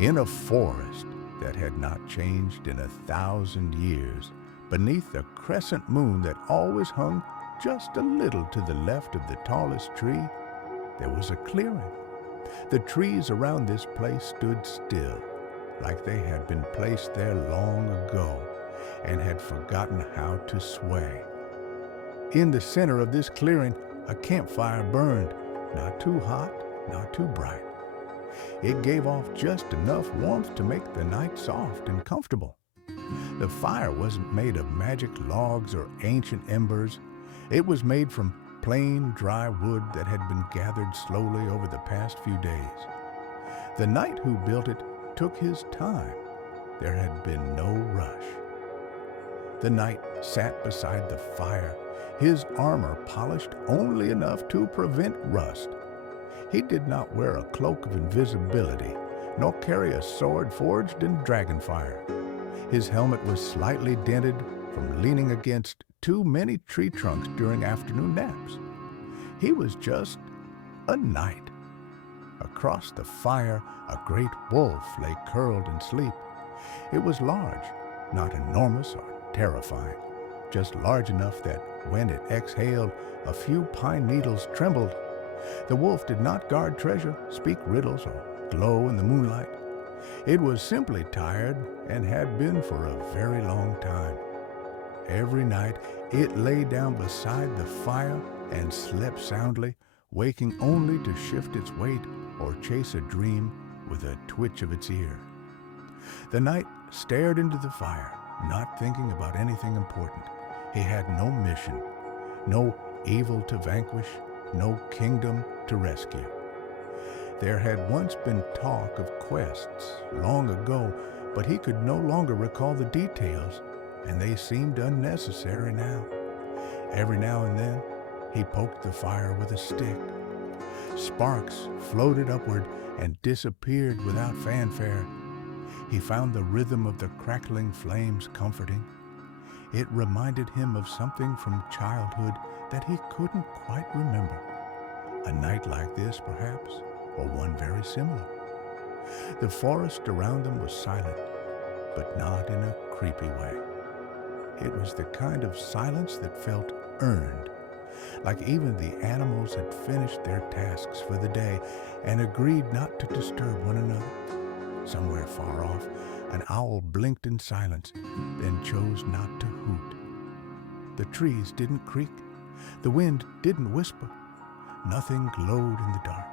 In a forest that had not changed in 1,000 years, beneath a crescent moon that always hung just a little to the left of the tallest tree, there was a clearing. The trees around this place stood still, like they had been placed there long ago and had forgotten how to sway. In the center of this clearing, a campfire burned, not too hot, not too bright. It gave off just enough warmth to make the night soft and comfortable. The fire wasn't made of magic logs or ancient embers. It was made from plain, dry wood that had been gathered slowly over the past few days. The knight who built it took his time. There had been no rush. The knight sat beside the fire, his armor polished only enough to prevent rust. He did not wear a cloak of invisibility, nor carry a sword forged in dragonfire. His helmet was slightly dented from leaning against too many tree trunks during afternoon naps. He was just a knight. Across the fire, a great wolf lay curled in sleep. It was large, not enormous or terrifying, just large enough that when it exhaled, a few pine needles trembled. The wolf did not guard treasure, speak riddles, or glow in the moonlight. It was simply tired and had been for a very long time. Every night, it lay down beside the fire and slept soundly, waking only to shift its weight or chase a dream with a twitch of its ear. The knight stared into the fire, not thinking about anything important. He had no mission, no evil to vanquish, no kingdom to rescue. There had once been talk of quests long ago, but he could no longer recall the details, and they seemed unnecessary now. Every now and then, he poked the fire with a stick. Sparks floated upward and disappeared without fanfare. He found the rhythm of the crackling flames comforting. It reminded him of something from childhood that he couldn't quite remember. A night like this, perhaps, or one very similar. The forest around them was silent, but not in a creepy way. It was the kind of silence that felt earned, like even the animals had finished their tasks for the day and agreed not to disturb one another. Somewhere far off, an owl blinked in silence, then chose not to hoot. The trees didn't creak. The wind didn't whisper. Nothing glowed in the dark.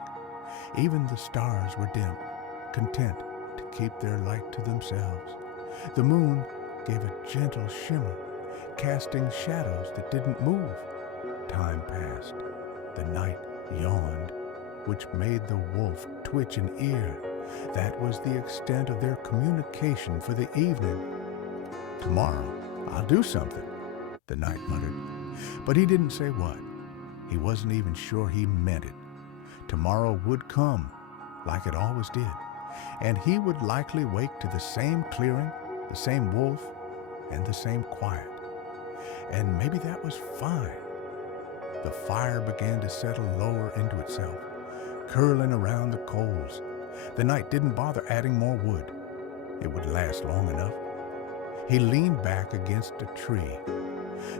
Even the stars were dim, content to keep their light to themselves. The moon gave a gentle shimmer, casting shadows that didn't move. Time passed. The night yawned, which made the wolf twitch an ear. That was the extent of their communication for the evening. "Tomorrow, I'll do something," the knight muttered. But he didn't say what. He wasn't even sure he meant it. Tomorrow would come, like it always did, and he would likely wake to the same clearing, the same wolf, and the same quiet. And maybe that was fine. The fire began to settle lower into itself, curling around the coals. The knight didn't bother adding more wood. It would last long enough. He leaned back against a tree.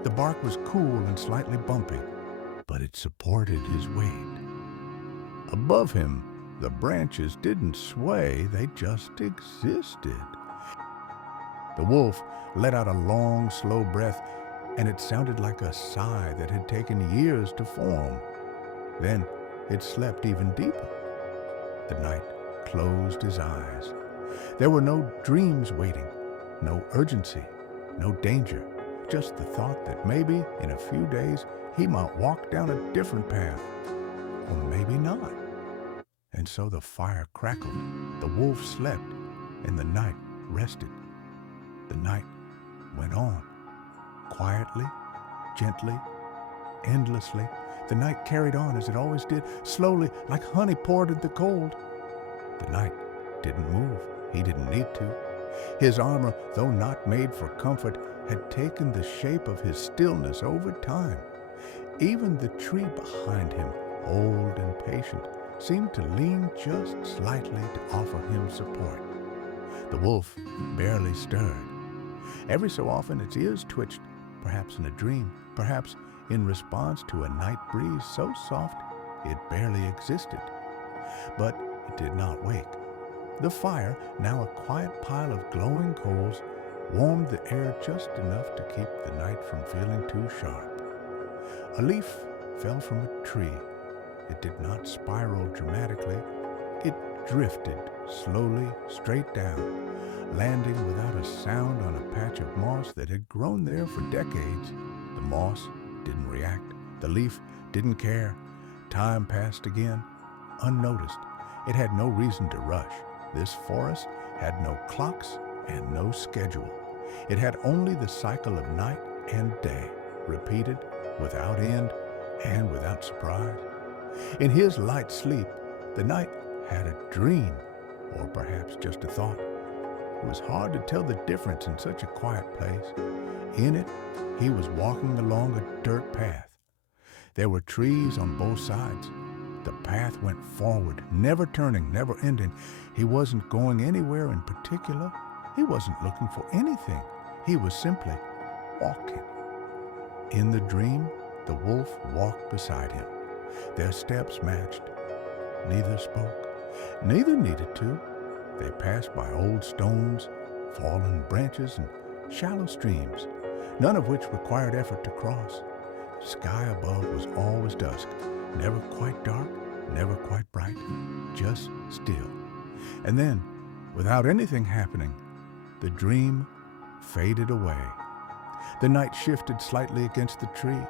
The bark was cool and slightly bumpy, but it supported his weight. Above him, the branches didn't sway, they just existed. The wolf let out a long, slow breath, and it sounded like a sigh that had taken years to form. Then it slept even deeper. The knight closed his eyes. There were no dreams waiting, no urgency, no danger, just the thought that maybe in a few days he might walk down a different path, or maybe not. And so the fire crackled, the wolf slept, and the night rested. The night went on, quietly, gently, endlessly. The night carried on as it always did, slowly, like honey poured into the cold. The knight didn't move. He didn't need to. His armor, though not made for comfort, had taken the shape of his stillness over time. Even the tree behind him, old and patient, seemed to lean just slightly to offer him support. The wolf barely stirred. Every so often its ears twitched, perhaps in a dream, perhaps in response to a night breeze so soft it barely existed. But it did not wake. The fire, now a quiet pile of glowing coals, warmed the air just enough to keep the night from feeling too sharp. A leaf fell from a tree. It did not spiral dramatically. It drifted slowly straight down, landing without a sound on a patch of moss that had grown there for decades. The moss didn't react. The leaf didn't care. Time passed again, unnoticed. It had no reason to rush. This forest had no clocks and no schedule. It had only the cycle of night and day, repeated without end and without surprise. In his light sleep, the night had a dream, or perhaps just a thought. It was hard to tell the difference in such a quiet place. In it, he was walking along a dirt path. There were trees on both sides. The path went forward, never turning, never ending. He wasn't going anywhere in particular. He wasn't looking for anything. He was simply walking. In the dream, the wolf walked beside him. Their steps matched. Neither spoke. Neither needed to. They passed by old stones, fallen branches, and shallow streams, none of which required effort to cross. The sky above was always dusk, never quite dark, never quite bright, just still. And then, without anything happening, the dream faded away. The night shifted slightly against the tree.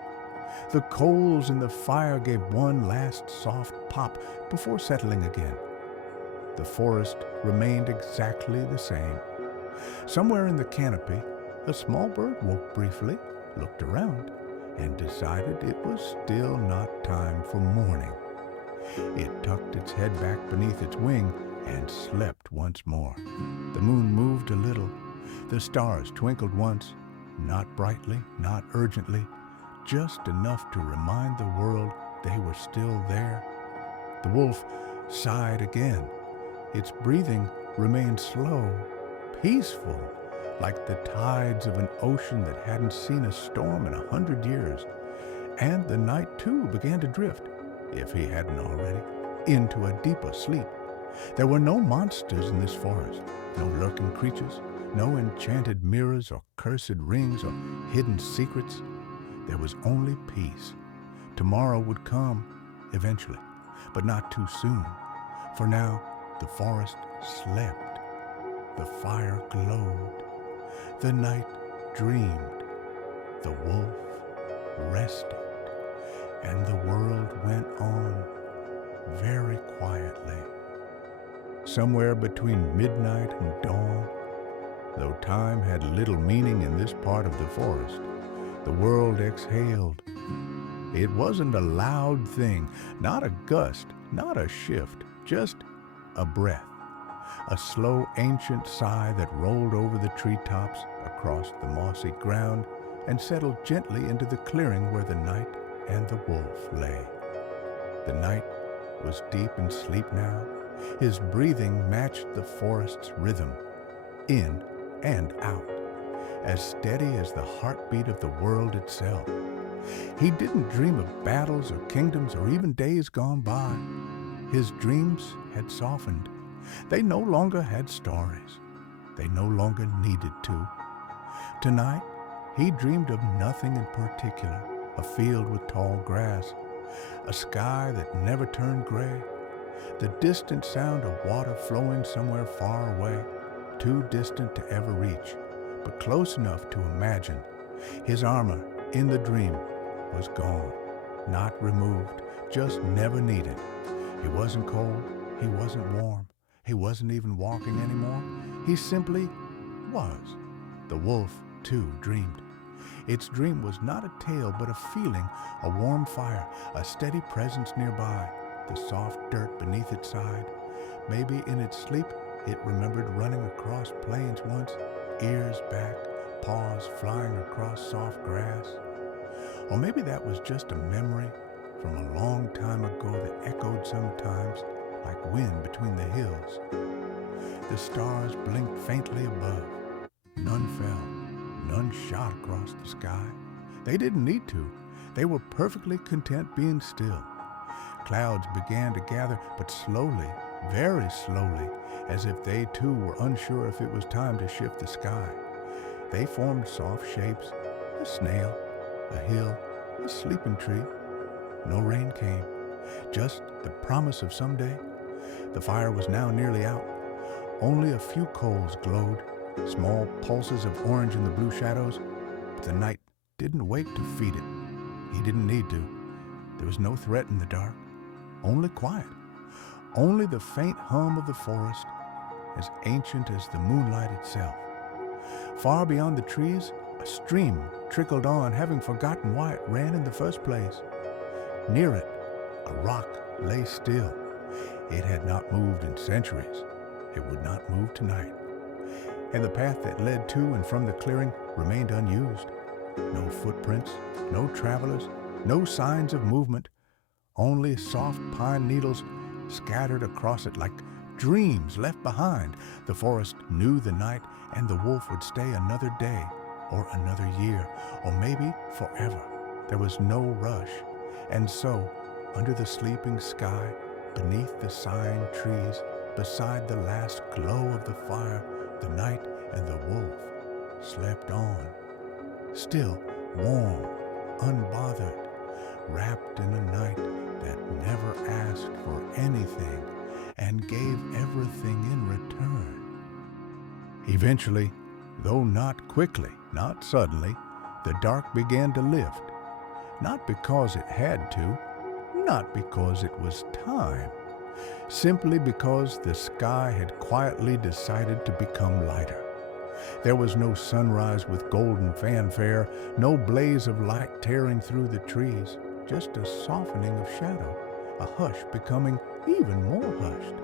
The coals in the fire gave one last soft pop before settling again. The forest remained exactly the same. Somewhere in the canopy, a small bird woke briefly, looked around, and decided it was still not time for morning. It tucked its head back beneath its wing and slept once more. The moon moved a little. The stars twinkled once, not brightly, not urgently, just enough to remind the world they were still there. The wolf sighed again. Its breathing remained slow, peaceful, like the tides of an ocean that hadn't seen a storm in 100 years. And the night, too, began to drift, if he hadn't already, into a deeper sleep. There were no monsters in this forest, no lurking creatures, no enchanted mirrors or cursed rings or hidden secrets. There was only peace. Tomorrow would come, eventually, but not too soon. For now, the forest slept. The fire glowed. The night dreamed. The wolf rested. And the world went on very quietly. Somewhere between midnight and dawn, though time had little meaning in this part of the forest, the world exhaled. It wasn't a loud thing, not a gust, not a shift, just a breath. A slow, ancient sigh that rolled over the treetops, across the mossy ground, and settled gently into the clearing where the night and the wolf lay. The night was deep in sleep now. His breathing matched the forest's rhythm, in and out, as steady as the heartbeat of the world itself. He didn't dream of battles or kingdoms or even days gone by. His dreams had softened. They no longer had stories. They no longer needed to. Tonight, he dreamed of nothing in particular. A field with tall grass, a sky that never turned gray, the distant sound of water flowing somewhere far away, too distant to ever reach, but close enough to imagine. His armor, in the dream, was gone, not removed, just never needed. He wasn't cold, he wasn't warm, he wasn't even walking anymore. He simply was. The wolf, too, dreamed. Its dream was not a tale, but a feeling, a warm fire, a steady presence nearby, the soft dirt beneath its side. Maybe in its sleep, it remembered running across plains once, ears back, paws flying across soft grass. Or maybe that was just a memory from a long time ago that echoed sometimes like wind between the hills. The stars blinked faintly above. None fell, none shot across the sky. They didn't need to. They were perfectly content being still. Clouds began to gather, but slowly, very slowly, as if they too were unsure if it was time to shift the sky. They formed soft shapes, a snail, a hill, a sleeping tree. No rain came, just the promise of someday. The fire was now nearly out. Only a few coals glowed, small pulses of orange in the blue shadows, but the night didn't wake to feed it. He didn't need to. There was no threat in the dark, only quiet. Only the faint hum of the forest, as ancient as the moonlight itself. Far beyond the trees, a stream trickled on, having forgotten why it ran in the first place. Near it, a rock lay still. It had not moved in centuries. It would not move tonight. And the path that led to and from the clearing remained unused. No footprints, no travelers, no signs of movement, only soft pine needles scattered across it like dreams left behind. The forest knew the night, and the wolf would stay another day, or another year, or maybe forever. There was no rush. And so, under the sleeping sky, beneath the sighing trees, beside the last glow of the fire, the night and the wolf slept on. Still warm, unbothered, wrapped in a night that never asked for anything and gave everything in return. Eventually, though not quickly, not suddenly, the dark began to lift. Not because it had to, not because it was time, simply because the sky had quietly decided to become lighter. There was no sunrise with golden fanfare, no blaze of light tearing through the trees, just a softening of shadow, a hush becoming even more hushed.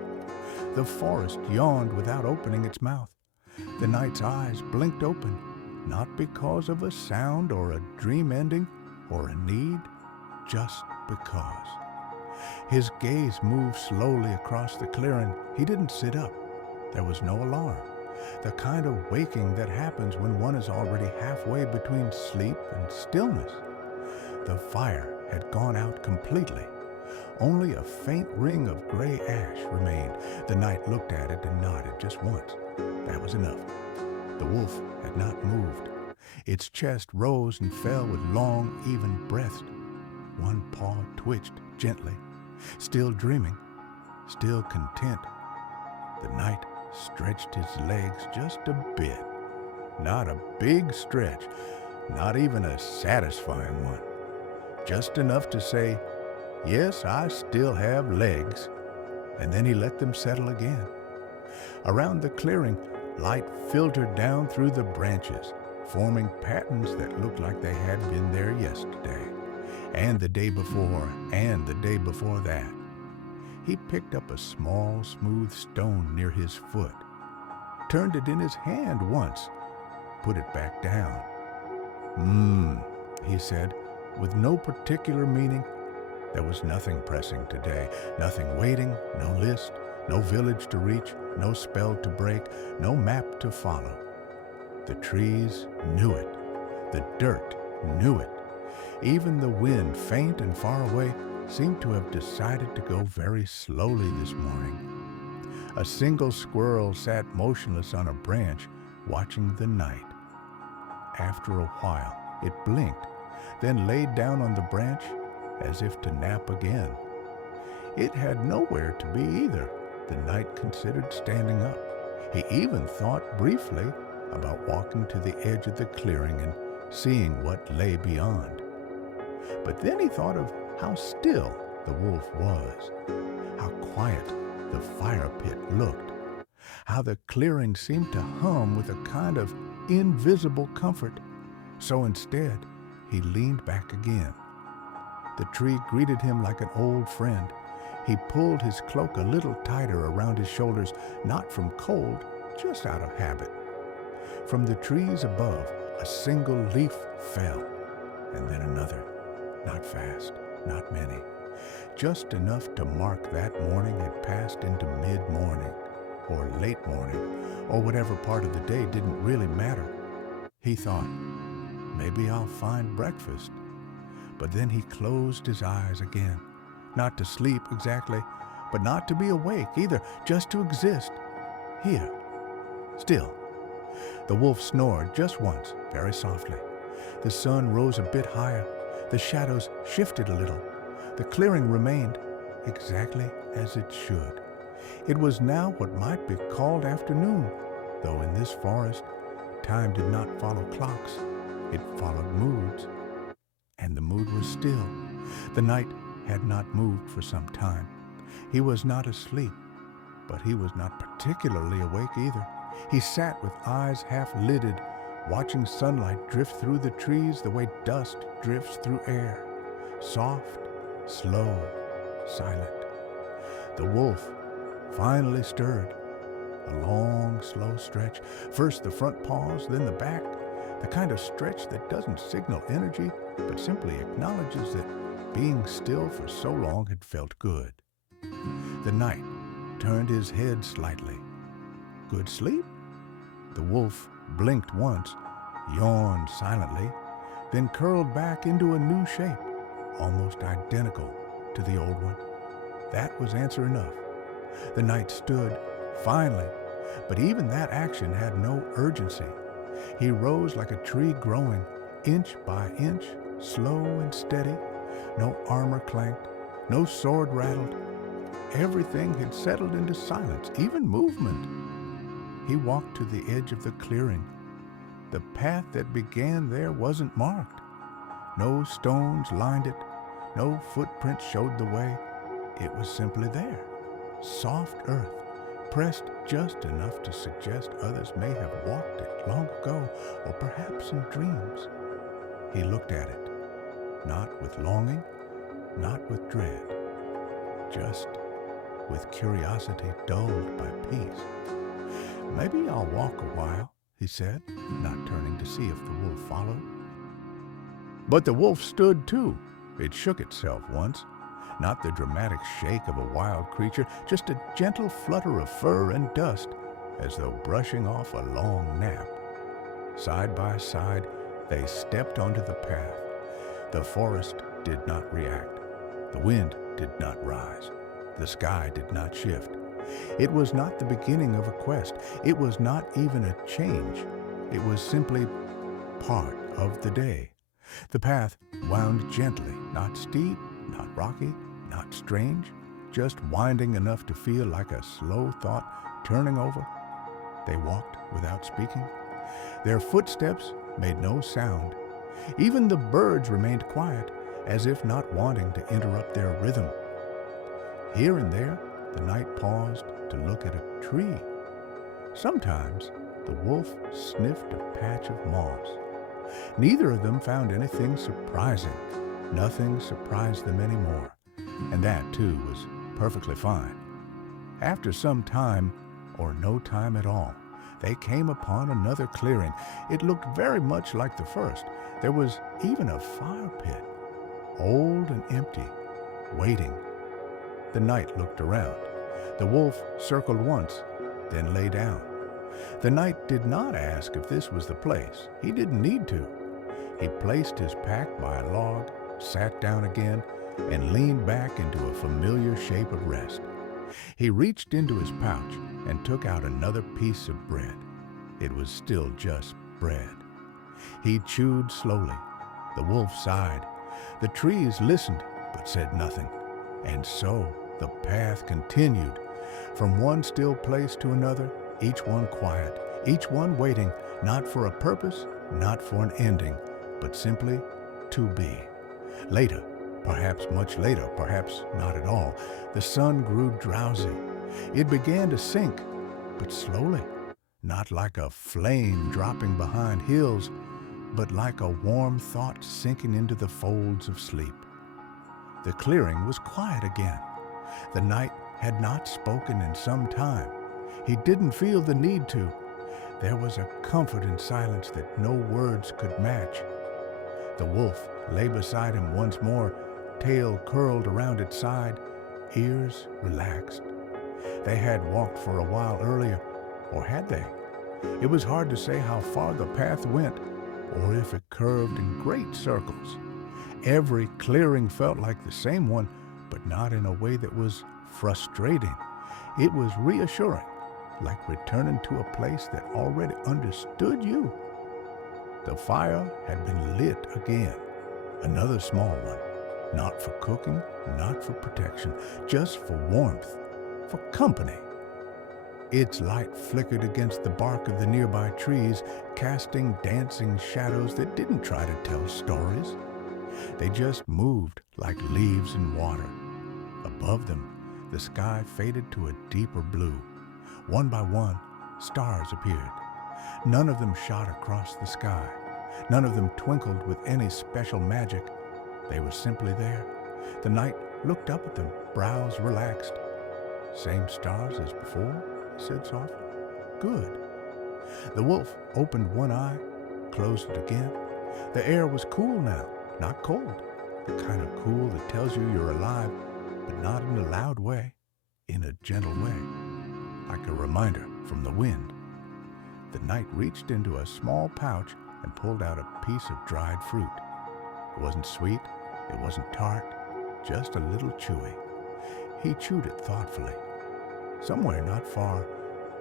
The forest yawned without opening its mouth. The night's eyes blinked open, not because of a sound or a dream ending or a need, just because. His gaze moved slowly across the clearing. He didn't sit up. There was no alarm, the kind of waking that happens when one is already halfway between sleep and stillness. The fire had gone out completely. Only a faint ring of gray ash remained. The knight looked at it and nodded just once. That was enough. The wolf had not moved. Its chest rose and fell with long, even breaths. One paw twitched gently, still dreaming, still content. The knight stretched his legs just a bit. Not a big stretch, not even a satisfying one. Just enough to say, "Yes, I still have legs." And then he let them settle again. Around the clearing, light filtered down through the branches, forming patterns that looked like they had been there yesterday, and the day before, and the day before that. He picked up a small, smooth stone near his foot, turned it in his hand once, put it back down. He said, with no particular meaning. There was nothing pressing today, nothing waiting, no list, no village to reach, no spell to break, no map to follow. The trees knew it. The dirt knew it. Even the wind, faint and far away, seemed to have decided to go very slowly this morning. A single squirrel sat motionless on a branch, watching the night. After a while, it blinked, then laid down on the branch as if to nap again. It had nowhere to be either. The knight considered standing up. He even thought briefly about walking to the edge of the clearing and seeing what lay beyond. But then he thought of how still the wolf was, how quiet the fire pit looked, how the clearing seemed to hum with a kind of invisible comfort. So instead, he leaned back again. The tree greeted him like an old friend. He pulled his cloak a little tighter around his shoulders, not from cold, just out of habit. From the trees above, a single leaf fell, and then another. Not fast, not many. Just enough to mark that morning had passed into mid-morning. or late morning, or whatever part of the day didn't really matter. He thought, maybe I'll find breakfast. But then he closed his eyes again, not to sleep exactly, but not to be awake either, just to exist, here, still. The wolf snored just once, very softly. The sun rose a bit higher. The shadows shifted a little. The clearing remained exactly as it should. It was now what might be called afternoon, though in this forest, time did not follow clocks. It followed moods. And the mood was still. The night had not moved for some time. He was not asleep, but he was not particularly awake either. He sat with eyes half-lidded, watching sunlight drift through the trees the way dust drifts through air. Soft, slow, silent. The wolf finally stirred. A long, slow stretch. First the front paws, then the back. The kind of stretch that doesn't signal energy, but simply acknowledges that being still for so long had felt good. The knight turned his head slightly. Good sleep? The wolf blinked once, yawned silently, then curled back into a new shape, almost identical to the old one. That was answer enough. The knight stood, finally, but even that action had no urgency. He rose like a tree growing, inch by inch, slow and steady. No armor clanked, no sword rattled. Everything had settled into silence, even movement. He walked to the edge of the clearing. The path that began there wasn't marked. No stones lined it. No footprints showed the way. It was simply there. Soft earth, pressed just enough to suggest others may have walked it long ago, or perhaps in dreams. He looked at it, not with longing, not with dread, just with curiosity dulled by peace. Maybe I'll walk a while, he said, not turning to see if the wolf followed. But the wolf stood too. It shook itself once. Not the dramatic shake of a wild creature, just a gentle flutter of fur and dust, as though brushing off a long nap. Side by side, they stepped onto the path. The forest did not react. The wind did not rise. The sky did not shift. It was not the beginning of a quest. It was not even a change. It was simply part of the day. The path wound gently, not steep, not rocky, not strange, just winding enough to feel like a slow thought turning over. They walked without speaking. Their footsteps made no sound. Even the birds remained quiet, as if not wanting to interrupt their rhythm. Here and there, the knight paused to look at a tree. Sometimes the wolf sniffed a patch of moss. Neither of them found anything surprising. Nothing surprised them anymore, and that, too, was perfectly fine. After some time, or no time at all, they came upon another clearing. It looked very much like the first. There was even a fire pit, old and empty, waiting. The knight looked around. The wolf circled once, then lay down. The knight did not ask if this was the place. He didn't need to. He placed his pack by a log, sat down again, and leaned back into a familiar shape of rest. He reached into his pouch and took out another piece of bread. It was still just bread. He chewed slowly. The wolf sighed. The trees listened but said nothing. And so the path continued, from one still place to another, each one quiet, each one waiting, not for a purpose, not for an ending, but simply to be. Later, perhaps much later, perhaps not at all, the sun grew drowsy. It began to sink, but slowly, not like a flame dropping behind hills, but like a warm thought sinking into the folds of sleep. The clearing was quiet again. The knight had not spoken in some time. He didn't feel the need to. There was a comfort in silence that no words could match. The wolf lay beside him once more, tail curled around its side, ears relaxed. They had walked for a while earlier, or had they? It was hard to say how far the path went, or if it curved in great circles. Every clearing felt like the same one, but not in a way that was frustrating. It was reassuring, like returning to a place that already understood you. The fire had been lit again, another small one, not for cooking, not for protection, just for warmth, for company. Its light flickered against the bark of the nearby trees, casting dancing shadows that didn't try to tell stories. They just moved like leaves in water. Above them, the sky faded to a deeper blue. One by one, stars appeared. None of them shot across the sky. None of them twinkled with any special magic. They were simply there. The knight looked up at them, brows relaxed. "Same stars as before?" he said softly. "Good." The wolf opened one eye, closed it again. The air was cool now, not cold. The kind of cool that tells you you're alive, but not in a loud way, in a gentle way, like a reminder from the wind. The knight reached into a small pouch and pulled out a piece of dried fruit. It wasn't sweet, it wasn't tart, just a little chewy. He chewed it thoughtfully. Somewhere not far,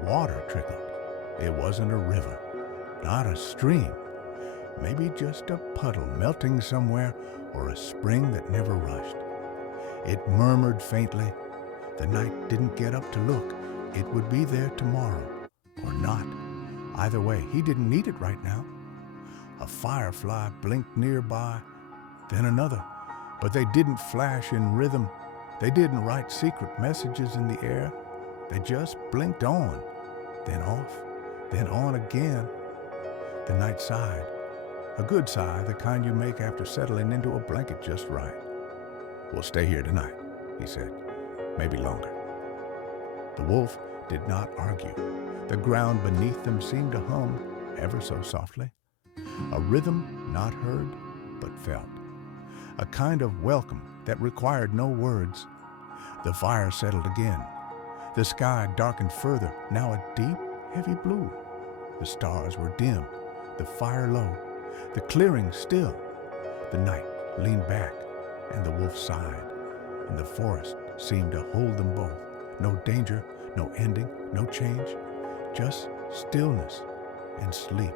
water trickled. It wasn't a river, not a stream. Maybe just a puddle melting somewhere, or a spring that never rushed. It murmured faintly. The knight didn't get up to look. It would be there tomorrow, or not. Either way, he didn't need it right now. A firefly blinked nearby, then another, but they didn't flash in rhythm. They didn't write secret messages in the air. They just blinked on, then off, then on again. The knight sighed. A good sigh, the kind you make after settling into a blanket just right. "We'll stay here tonight," he said. "Maybe longer." The wolf did not argue. The ground beneath them seemed to hum ever so softly. A rhythm not heard, but felt. A kind of welcome that required no words. The fire settled again. The sky darkened further, now a deep, heavy blue. The stars were dim, the fire low, the clearing still. The knight leaned back, and the wolf sighed, and the forest seemed to hold them both. No danger, no ending, no change, just stillness and sleep.